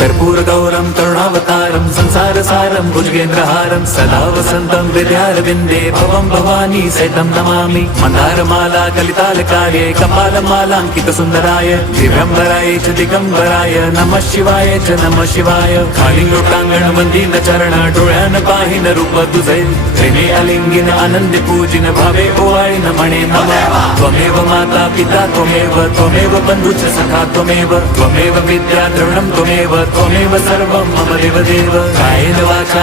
कर्पूरगौरं करुणावतारं संसारसारं भुजगेन्द्रहारं सदा वसन्तं हृदयारविन्दे भवं भवानी सहितं नमामि। मन्दारमाला कलितालकार्ये कपालमालाङ्कितसुन्दराय दिव्यम्बराय च दिगम्बराय नमः शिवाय च नमः शिवाय। कालिंगोटांगण वंदीन चरण डोळ्यान पाहिन रूप तुझे प्रेमे अलिंगिन आनंदी पूजिन भावे ओवाळीन म्हणे नमः। त्वमेव माता पिता त्वमेव बंधुश्च सखा त्वमेव विद्या द्रविणं त्वमेव सर्वं मम देवदेव। कायेन वाचा